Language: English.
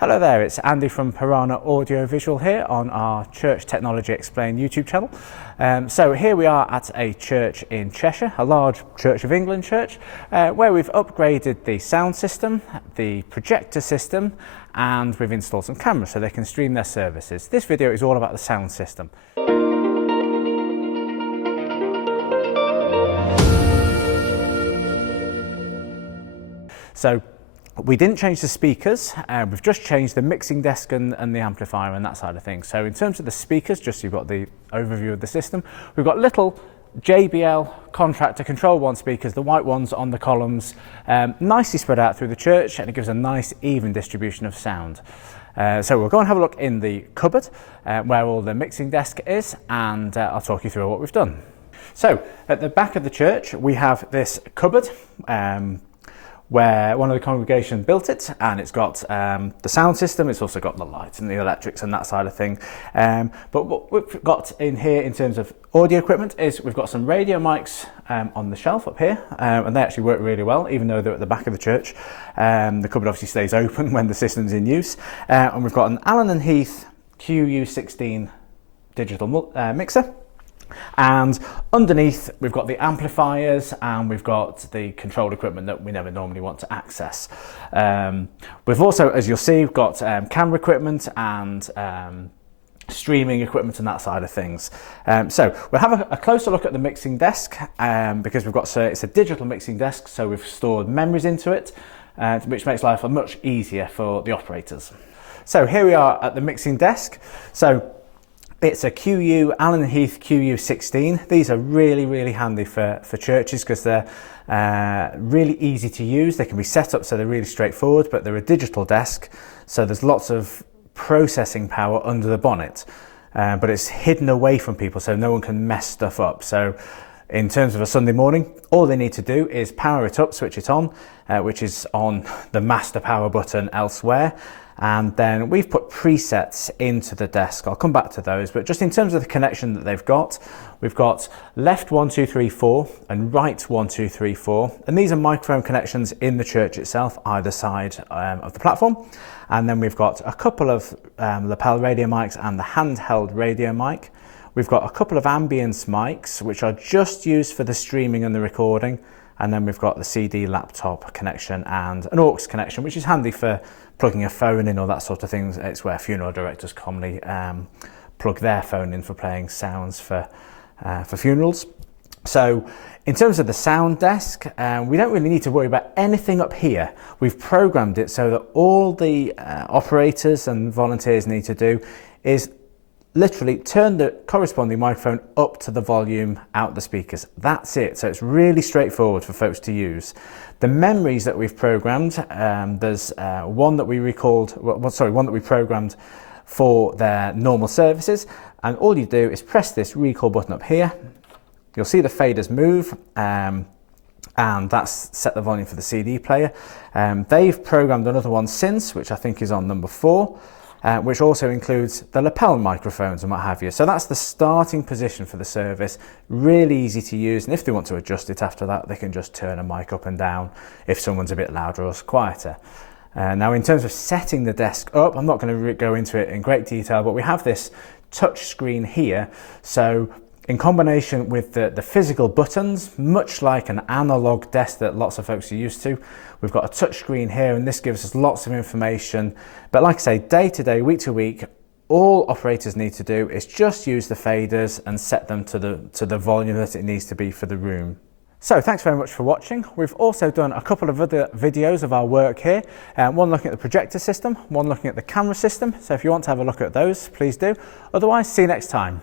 Hello there, it's Andy from Piranha Audio Visual here on our Church Technology Explained YouTube channel. So here we are at a church in Cheshire, a large Church of England church, where we've upgraded the sound system, the projector system, and we've installed some cameras so they can stream their services. This video is all about the sound system. So we didn't change the speakers, we've just changed the mixing desk and the amplifier and that side of things. So in terms of the speakers, just so you've got the overview of the system, we've got little JBL Contractor Control 1 speakers, the white ones on the columns, nicely spread out through the church, and it gives a nice even distribution of sound. So we'll go and have a look in the cupboard where all the mixing desk is, and I'll talk you through what we've done. So at the back of the church we have this cupboard where one of the congregation built it, and it's got the sound system, it's also got the lights and the electrics and that side of thing. But what we've got in here in terms of audio equipment is we've got some radio mics on the shelf up here, and they actually work really well, even though they're at the back of the church. The cupboard obviously stays open when the system's in use. And we've got an Allen & Heath QU16 digital mixer. And underneath we've got the amplifiers and we've got the control equipment that we never normally want to access. We've also, as you'll see, got camera equipment and streaming equipment and that side of things. So we'll have a closer look at the mixing desk because we've got, it's a digital mixing desk, so we've stored memories into it, which makes life much easier for the operators. So here we are at the mixing desk. So it's a Allen & Heath QU16. These are really handy for churches because they're really easy to use. They can be set up so they're really straightforward, but they're a digital desk, so there's lots of processing power under the bonnet, but it's hidden away from people so no one can mess stuff up. So in terms of a Sunday morning, all they need to do is power it up, switch it on, which is on the master power button elsewhere. And then we've put presets into the desk. I'll come back to those, but just in terms of the connection that they've got, we've got left 1, 2, 3, 4 and right 1, 2, 3, 4. And these are microphone connections in the church itself, either side of the platform. And then we've got a couple of lapel radio mics and the handheld radio mic. We've got a couple of ambience mics, which are just used for the streaming and the recording. And then we've got the CD laptop connection and an aux connection, which is handy for plugging a phone in or that sort of thing. It's where funeral directors commonly plug their phone in for playing sounds for funerals. So in terms of the sound desk, we don't really need to worry about anything up here. We've programmed it so that all the operators and volunteers need to do is literally turn the corresponding microphone up to the volume out the speakers. That's it. So it's really straightforward for folks to use. The memories that we've programmed, there's one that we programmed for their normal services, and all you do is press this recall button up here. You'll see the faders move, and that's set the volume for the CD player. They've programmed another one since, which I think is on number 4. Which also includes the lapel microphones and what have you. So that's the starting position for the service. Really easy to use, and if they want to adjust it after that, they can just turn a mic up and down if someone's a bit louder or quieter. Now in terms of setting the desk up, I'm not going to go into it in great detail, but we have this touch screen here. So in combination with the physical buttons, much like an analog desk that lots of folks are used to, we've got a touch screen here, and this gives us lots of information. But like I say, day to day, week to week, all operators need to do is just use the faders and set them to the volume that it needs to be for the room. So thanks very much for watching. We've also done a couple of other videos of our work here, one looking at the projector system, one looking at the camera system. So if you want to have a look at those, please do. Otherwise, see you next time.